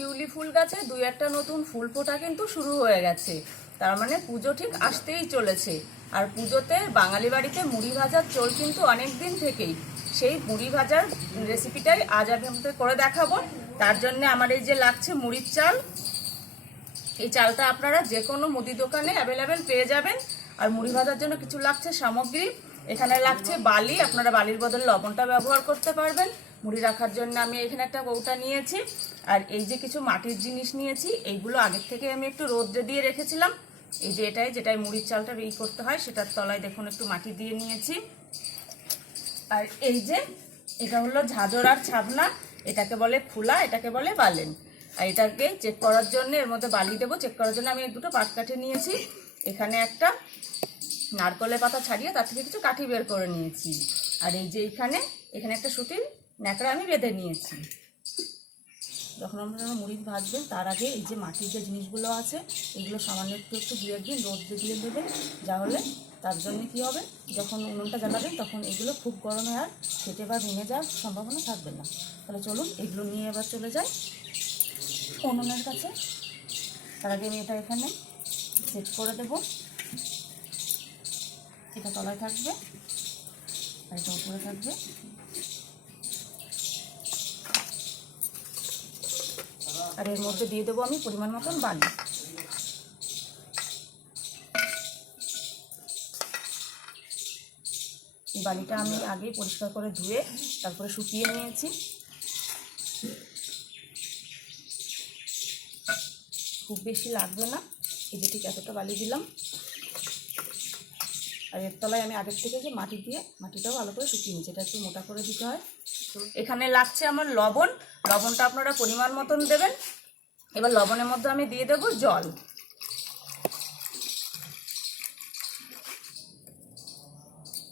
শিউলি ফুল গাছে দুই একটা নতুন ফুল ফোটা কিন্তু শুরু হয়ে গেছে। তার মানে পুজো ঠিক আসতেই চলেছে। আর পুজোতে বাঙালি বাড়িতে মুড়ি ভাজার চোল কিন্তু অনেক দিন থেকেই। সেই মুড়ি ভাজার রেসিপিটাই আজ আমি করে দেখাবো। তার জন্য আমার এই যে লাগছে মুড়ির চাল, এই চালটা আপনারা যে কোনো মুদি দোকানে অ্যাভেলেবেল পেয়ে যাবেন। আর মুড়ি ভাজার জন্য কিছু লাগছে সামগ্রী। এখানে লাগছে বালি, আপনারা বালির বদলে লবণটা ব্যবহার করতে পারবেন। মুড়ি রাখার জন্য আমি এখানে একটা কৌটা নিয়েছি। আর এই যে কিছু মাটির জিনিস নিয়েছি, এইগুলো আগের থেকে আমি একটু রোদ্রে দিয়ে রেখেছিলাম। এই যে এটাই, যেটাই মুড়ির চালটা ই করতে হয়, সেটার তলায় দেখুন, একটু মাটি দিয়ে নিয়েছি। আর এই যে, এটা হলো ঝাঁঝর আর ছাবনা, এটাকে বলে ফুলা, এটাকে বলে বালেন। আর এটাকে চেক করার জন্য, এর মধ্যে বালি দেবো চেক করার জন্য আমি দুটো পাট কাঠি নিয়েছি। এখানে একটা নারকলের পাতা ছাড়িয়ে তার থেকে কিছু কাঠি বের করে নিয়েছি। আর এই যে এখানে এখানে একটা সুতির ন্যাকড়া আমি বেঁধে নিয়েছি। যখন আপনারা মুড়ি ভাজবেন তার আগে এই যে মাটির যে জিনিসগুলো আছে, এগুলো সামান্য একটু একটু দু একদিন রোদ দিয়ে দেবেন, যা হলে তার জন্য কি হবে, যখন উনুনটা জ্বালাবেন, তখন এগুলো খুব গরমে আর ফেটে বা ভেঙে যাওয়ার সম্ভাবনা থাকবে না। তাহলে চলুন, এগুলো নিয়ে এবার চলে যাই উনুনের কাছে। তার আগে আমি এটা এখানে সেট করে দেব। এটা তলায় থাকবে, আর এটা উপরে থাকবে। আর এর মধ্যে দিয়ে দেবো আমি পরিমাণ মতন বালি। বালিটা আমি আগে পরিষ্কার করে ধুয়ে তারপরে শুকিয়ে নিয়েছি। খুব বেশি লাগবে না। এই যে ঠিক এতটা বালি দিলাম। আর এর তলায় আমি আগের থেকে যে মাটি দিয়ে, মাটিটাও ভালো করে শুকিয়ে নিচ্ছি এটা একটু মোটা করে দিতে হয়। এখানে লাগছে আমার লবণ। লবণটা আপনারা পরিমাণ মতন দেবেন। এবার লবণের মধ্যে আমি দিয়ে দেবো জল।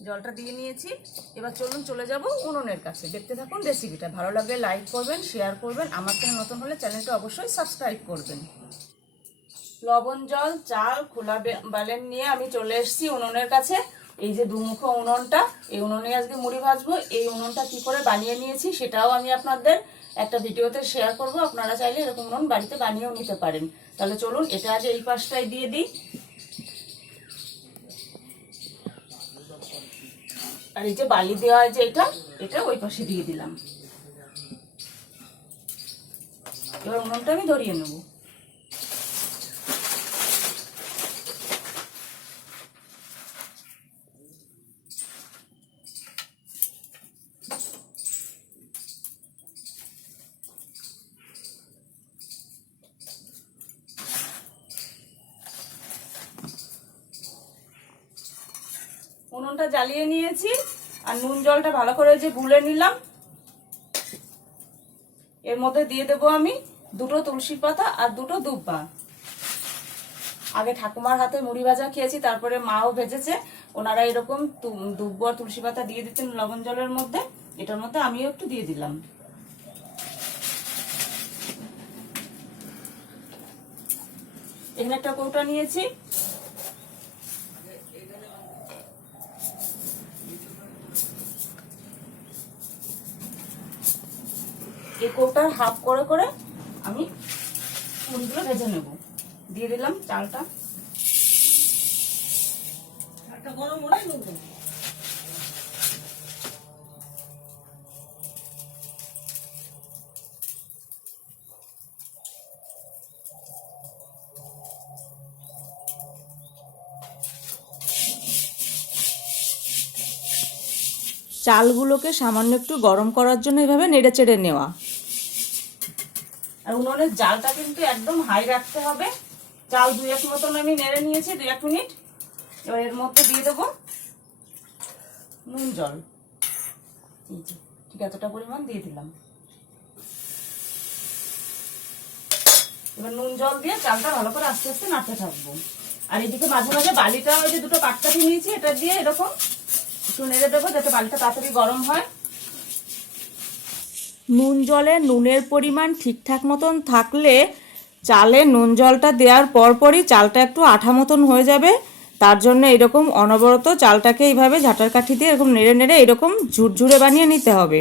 জলটা দিয়ে নিয়েছি। এবার চলুন চলে যাব উনুনের কাছে। দেখতে থাকুন রেসিপিটা ভালো লাগলে লাইক করবেন শেয়ার করবেন। আমার চ্যানেল নতুন হলে চ্যানেলটা অবশ্যই সাবস্ক্রাইব করবেন। লবণ জল, চাল, খোলা বালেন নিয়ে আমি চলে এসেছি উনুনের কাছে। এই যে দুমুখো উনুনটা, এই উনুনে আজকে মুড়ি ভাজবো। এই উনুনটা কি করে বানিয়ে নিয়েছি সেটাও আমি আপনাদের একটা ভিডিওতে শেয়ার করব। আপনারা চাইলে এরকম উনুন বাড়িতে বানিয়েও নিতে পারেন। তাহলে চলুন, এটা আজ এই পাশটায় দিয়ে দিই। আর এই যে বালি দেওয়া যে এটা এটা ওই পাশে দিয়ে দিলাম। এবার উনুনটা আমি ধরিয়ে নেব উনুনটা জ্বালিয়ে নিয়েছি আর নুন জলটা ভালো করে যে গুলে নিলাম। এর মধ্যে দিয়ে দেবো আমি দুটো তুলসী পাতা আর দুটো দুব্বা। আগে ঠাকুমার হাতে মুড়ি ভাজা খেয়েছি, তারপরে মাও ভেজেছে। ওনারা এরকম দুব্ব আর তুলসী পাতা দিয়ে দিতেন লবণ জলের মধ্যে। এটার মধ্যে আমিও একটু দিয়ে দিলাম। এখানে একটা কৌটা নিয়েছি। এই কৌটার হাফ করে করে আমি মুড়িগুলো ভেজে নেব। দিয়ে দিলাম চালটা। চালগুলোকে সামান্য একটু গরম করার জন্য এভাবে নেড়ে চেড়ে নেওয়া। আর উনুনের জালটা কিন্তু একদম হাই রাখতে হবে। চাল দুই এক মতন আমি নেড়ে নিয়েছি, দুই এক মিনিট। এবার এর মধ্যে দিয়ে দেবো নুন জল। ঠিক এতটা পরিমাণ দিয়ে দিলাম। এবার নুন জল দিয়ে চালটা ভালো করে আস্তে আস্তে নাড়তে থাকব। আর এদিকে মাঝে মাঝে বালিটা, ওই যে দুটো কাটকাঠি নিয়েছি, এটা দিয়ে এরকম একটু নেড়ে দেবো, যাতে বালিটা তাড়াতাড়ি গরম হয়। নুন জলে নুনের পরিমাণ ঠিকঠাক মতন থাকলে চালে নুন জলটা দেওয়ার পরপরই চালটা একটু আঠা মতন হয়ে যাবে। তার জন্য এরকম অনবরত চালটাকে এইভাবে ঝাঁটার কাঠি দিয়ে এরকম নেড়ে নেড়ে এরকম ঝুরঝুরে বানিয়ে নিতে হবে।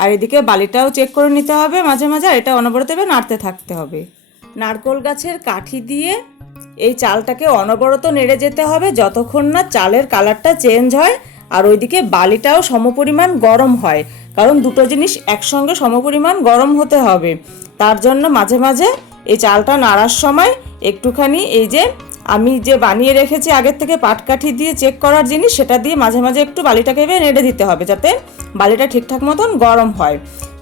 আর এদিকে বালিটাও চেক করে নিতে হবে মাঝে মাঝে এটা অনবরত এবার নাড়তে থাকতে হবে। নারকোল গাছের কাঠি দিয়ে এই চালটাকে অনবরত নেড়ে যেতে হবে যতক্ষণ না চালের কালারটা চেঞ্জ হয়, আর ওইদিকে বালিটাও সমপরিমাণ গরম হয়। কারণ দুটো জিনিস একসঙ্গে সমপরিমাণ গরম হতে হবে। তার জন্য মাঝে মাঝে এই চালটা নাড়ার সময় একটুখানি এই যে আমি যে বানিয়ে রেখেছি আগের থেকে পাটকাঠি দিয়ে চেক করার জিনিস, সেটা দিয়ে মাঝে মাঝে একটু বালিটাকে এবার নেড়ে দিতে হবে যাতে বালিটা ঠিকঠাক মতন গরম হয়।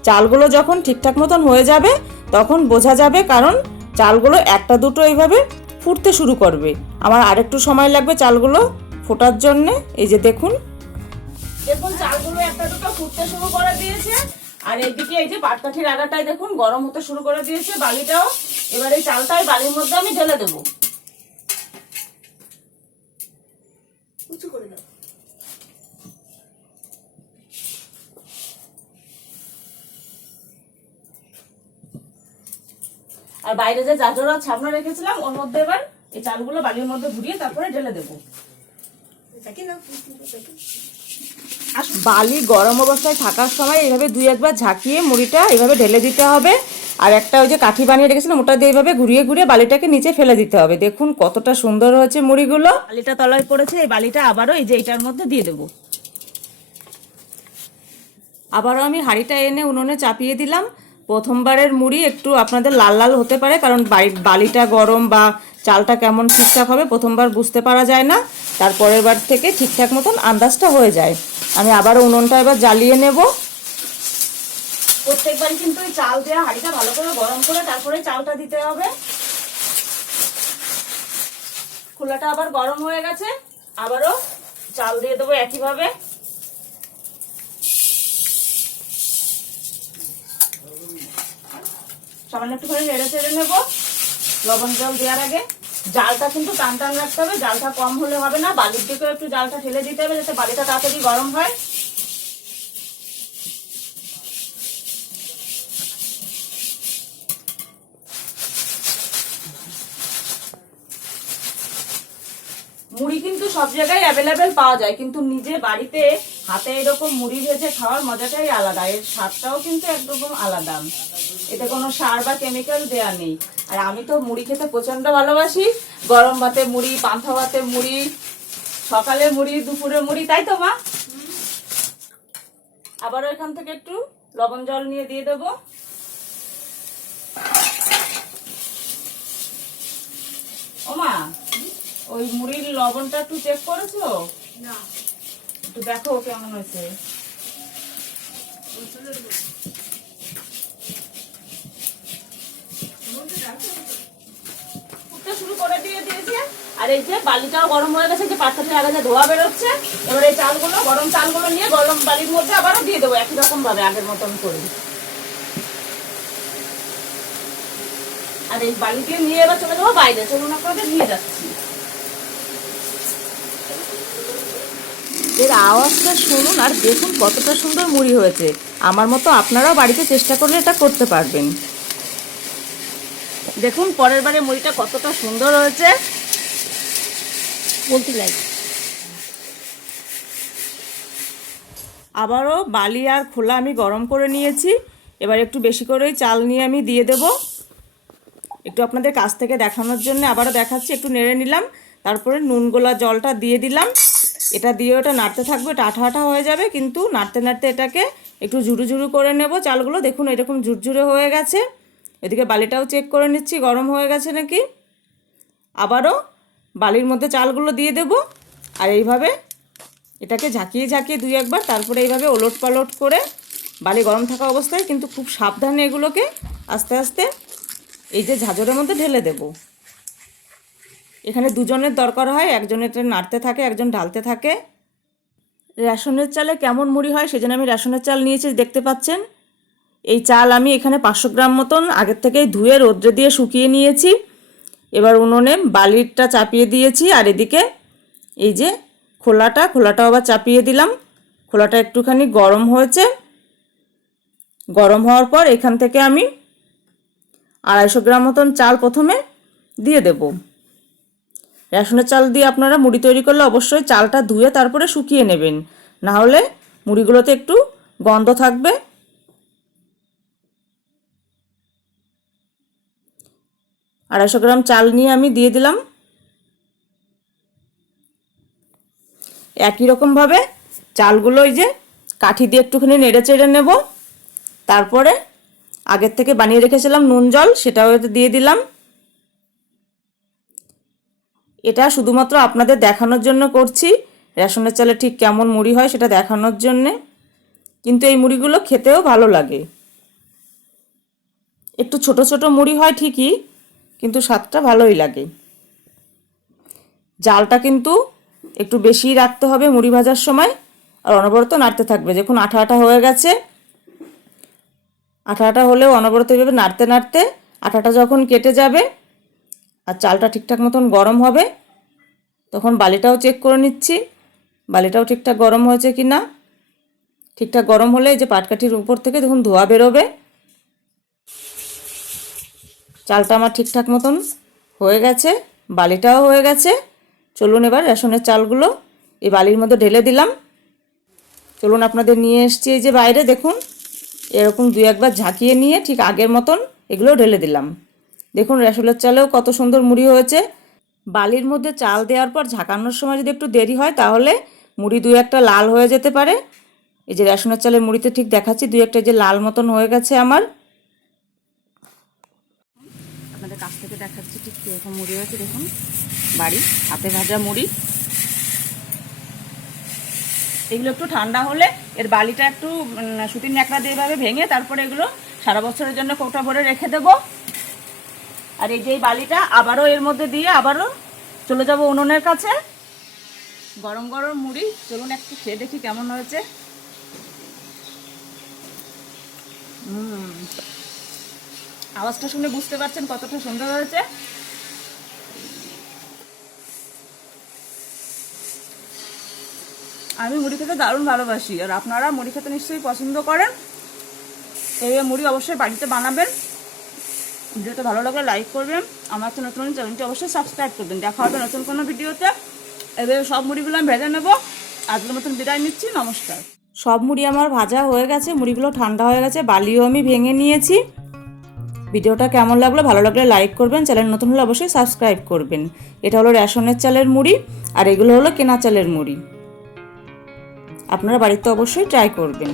চালগুলো যখন ঠিকঠাক মতন হয়ে যাবে, তখন বোঝা যাবে কারণ চালগুলো একটা দুটো এইভাবে ফুটতে শুরু করবে। আমার আরেকটু সময় লাগবে চালগুলো ফোটার জন্যে। এই যে দেখুন চালগুলো একটা দুটো ফুটতে শুরু করে দিয়েছে। আর এইদিকে এই যে পাটকাঠির আগাটাই দেখুন গরম হতে শুরু করে দিয়েছে বালিটাও। এবার এই চালটাই বালির মধ্যে আমি ঢেলে দেবো। উঁচু করে দাও আর বাইরে যে জাজরা ছাপনা রেখেছিলাম ওর মধ্যে এবার এই চালগুলো বালির মধ্যে ঘুরিয়ে তারপরে ঢেলে দেবো। দেখি না বালি গরম অবস্থায় থাকার সময় এইভাবে দুই একবার ঝাঁকিয়ে মুড়িটা এইভাবে ঢেলে দিতে হবে। আর একটা ওই যে কাঠি বানিয়ে রেখেছিলাম ওটা দিয়ে এইভাবে ঘুরিয়ে ঘুরিয়ে বালিটাকে নিচে ফেলে দিতে হবে। দেখুন কতটা সুন্দর হয়েছে মুড়িগুলো। বালিটা তলায় পড়েছে এই বালিটা আবারও এই যে এইটার মধ্যে দিয়ে দেবো। আবারও আমি হাঁড়িটা এনে উনুনে চাপিয়ে দিলাম। প্রথমবারের মুড়ি একটু আপনাদের লাল লাল হতে পারে কারণ বালিটা গরম বা চালটা কেমন ঠিকঠাক হবে প্রথমবার বুঝতে পারা যায় না, তারপরের বার থেকে ঠিকঠাক মতন আন্দাজটা হয়ে যায়। আমি আবারও উনুনটা এবার জ্বালিয়ে নেব। প্রত্যেকবারই কিন্তু ওই চাল দেওয়া হাঁড়িটা ভালো করে গরম করে তারপরে চালটা দিতে হবে। খোলাটা আবার গরম হয়ে গেছে, আবারও চাল দিয়ে দেবো একইভাবে। সামান্য একটুখানি নেড়ে চেড়ে নেব, লবণ জল দেওয়ার আগে। জালটা কিন্তু টান টান রাখতে হবে, জালটা কম হলে হবে না, বালির দিকেও একটু জালটা ঠেলে দিতে হবে যাতে বালিটা তাড়াতাড়ি গরম হয়। মুড়ি কিন্তু সব জায়গায় অ্যাভেলেবেল পাওয়া যায়, কিন্তু নিজে বাড়িতে হাতে এরকম মুড়ি ভেজে খাওয়ার মজাটাই আলাদা, এর স্বাদটাও কিন্তু একরকম আলাদা। এতে কোনো সার বা কেমিক্যাল দেয়া নেই। আর আমি তো মুড়ি খেতে প্রচণ্ড ভালোবাসি। গরম ভাতে মুড়ি পান্থা ভাতে মুড়ি সকালে মুড়ি দুপুরে মুড়ি তাই তো মা? আবারও এখান থেকে একটু লবণ জল নিয়ে দিয়ে দেবো। ওমা ওই মুড়ির লবণটা একটু চেক করেছ? না। একটু দেখো কেমন হয়েছে। ধোয়া বেরোচ্ছে, এবার চালগুলো, গরম চালগুলো নিয়ে গরম বালির মধ্যে দিয়ে দেবো ভাবে আগের মতন করে। আর এই নিয়ে এবার চলে বাইরে এর আওয়াজটা শুনুন আর দেখুন কতটা সুন্দর মুড়ি হয়েছে। আমার মতো আপনারাও বাড়িতে চেষ্টা করলে এটা করতে পারবেন। দেখুন পরের বারে মুড়িটা কতটা সুন্দর হয়েছে। বলতে লাগে আবারও বালি আর খোলা আমি গরম করে নিয়েছি। এবার একটু বেশি করেই চাল নিয়ে আমি দিয়ে দেব। একটু আপনাদের কাছ থেকে দেখানোর জন্য আবারও দেখাচ্ছি একটু নেড়ে নিলাম। তারপরে নুন গোলা জলটা দিয়ে দিলাম। এটা দিয়ে ওটা নাড়তে থাকবে এটা আঠা আঠা হয়ে যাবে কিন্তু নাড়তে নাড়তে এটাকে একটু ঝুরু ঝুরু করে নেব। চালগুলো দেখুন এরকম ঝুরঝুরে হয়ে গেছে। এদিকে বালিটাও চেক করে নিচ্ছি, গরম হয়ে গেছে নাকি? আবারও বালির মধ্যে চালগুলো দিয়ে দেব আর এইভাবে এটাকে ঝাঁকিয়ে ঝাঁকিয়ে দুই একবার, তারপরে এইভাবে ওলট পালট করে বালি গরম থাকা অবস্থায় কিন্তু খুব সাবধানে এগুলোকে আস্তে আস্তে এই যে ঝাঁঝরের মধ্যে ঢেলে দেব। এখানে দুজনের দরকার হয় একজন এটা নাড়তে থাকে, একজন ঢালতে থাকে। রেশনের চালে কেমন মুড়ি হয় সেজন্য আমি রেশনের চাল নিয়েছি, দেখতে পাচ্ছেন? এই চাল আমি এখানে পাঁচশো গ্রাম মতন আগের থেকেই ধুয়ে রোদ্রে দিয়ে শুকিয়ে নিয়েছি। এবার উনুনে বালিরটা চাপিয়ে দিয়েছি আর এদিকে এই যে খোলাটা, খোলাটাও আবার চাপিয়ে দিলাম। খোলাটা একটুখানি গরম হয়েছে। গরম হওয়ার পর এখান থেকে আমি আড়াইশো গ্রাম মতন চাল প্রথমে দিয়ে দেব। রেশনের চাল দিয়ে আপনারা মুড়ি তৈরি করলে অবশ্যই চালটা ধুয়ে তারপরে শুকিয়ে নেবেন। না হলে মুড়িগুলোতে একটু গন্ধ থাকবে। আড়াইশো গ্রাম চাল নিয়ে আমি দিয়ে দিলাম। একই রকমভাবে চালগুলো ওই যে কাঠি দিয়ে একটুখানি নেড়ে চেড়ে নেব। তারপরে আগের থেকে বানিয়ে রেখেছিলাম নুন জল, সেটাও এতে দিয়ে দিলাম। এটা শুধুমাত্র আপনাদের দেখানোর জন্য করছি। রেশনের চালে ঠিক কেমন মুড়ি হয় সেটা দেখানোর জন্যে। কিন্তু এই মুড়িগুলো খেতেও ভালো লাগে। একটু ছোট ছোট মুড়ি হয় ঠিকই কিন্তু স্বাদটা ভালোই লাগে। জালটা কিন্তু একটু বেশিই রাখতে হবে মুড়ি ভাজার সময়, আর অনবরত নাড়তে থাকবে। দেখুন, আঠা আঠা হয়ে গেছে। আঠা আঠা হলেও অনবরত এভাবে নাড়তে নাড়তে আঠাটা যখন কেটে যাবে, আর চালটা ঠিকঠাক মতন গরম হবে, তখন বালিটাও চেক করে নিচ্ছি। বালিটাও ঠিকঠাক গরম হয়েছে কি না ঠিকঠাক গরম হলে এই যে পাটকাঠির উপর থেকে দেখুন ধোয়া বেরোবে। চালটা আমার ঠিকঠাক মতন হয়ে গেছে, বালিটাও হয়ে গেছে। চলুন এবার রেশনের চালগুলো এই বালির মধ্যে ঢেলে দিলাম। চলুন আপনাদের নিয়ে এসছি এই যে বাইরে, দেখুন। এরকম দুই একবার ঝাঁকিয়ে নিয়ে ঠিক আগের মতন এগুলো ঢেলে দিলাম। দেখুন রেশনের চালেও কত সুন্দর মুড়ি হয়েছে। বালির মধ্যে চাল দেওয়ার পর ঝাঁকানোর সময় যদি একটু দেরি হয়, তাহলে মুড়ি দুই একটা লাল হয়ে যেতে পারে। এই যে রেশনের চালের মুড়িতে ঠিক দেখাচ্ছি, দুই একটা যে লাল মতন হয়ে গেছে আমার আপনাদের কাছ থেকে দেখাচ্ছি ঠিক কীরকম মুড়ি হয়েছে, দেখুন। বাড়ি, হাতে ভাজা মুড়ি। এগুলো একটু ঠান্ডা হলে এর বালিটা একটু সুতির ন্যাকড়া দিয়ে এভাবে ভেঙে তারপরে এগুলো সারা বছরের জন্য কৌটা ভরে রেখে দেবো। আর এই যে বালিটা আবারও এর মধ্যে দিয়ে আবারও চলে যাব উনুনের কাছে। গরম গরম মুড়ি, চলুন একটু খেয়ে দেখি কেমন হয়েছে। হুম। আওয়াজটা শুনে বুঝতে পারছেন কতটা সুন্দর হয়েছে? আমি মুড়ি খেতে দারুণ ভালোবাসি, আর আপনারা মুড়ি খেতে নিশ্চয়ই পছন্দ করেন। এই মুড়ি অবশ্যই বাড়িতে বানাবেন। ভিডিওটা ভালো লাগলে লাইক করবেন। আমার তো নতুন চ্যানেলটি অবশ্যই সাবস্ক্রাইব করবেন। দেখা হবে নতুন কোনো ভিডিওতে। এবার সব মুড়িগুলো আমি ভেজে নেব। আজকের মতন বিদায় নিচ্ছি। নমস্কার। সব মুড়ি আমার ভাজা হয়ে গেছে, মুড়িগুলো ঠান্ডা হয়ে গেছে, বালিও আমি ভেঙে নিয়েছি। ভিডিওটা কেমন লাগল, ভালো লাগলে লাইক করবেন চ্যানেল নতুন হলে অবশ্যই সাবস্ক্রাইব করবেন। এটা হলো রেশনের চালের মুড়ি, আর এগুলো হলো কেনা চালের মুড়ি। আপনারা বাড়িতে অবশ্যই ট্রাই করবেন।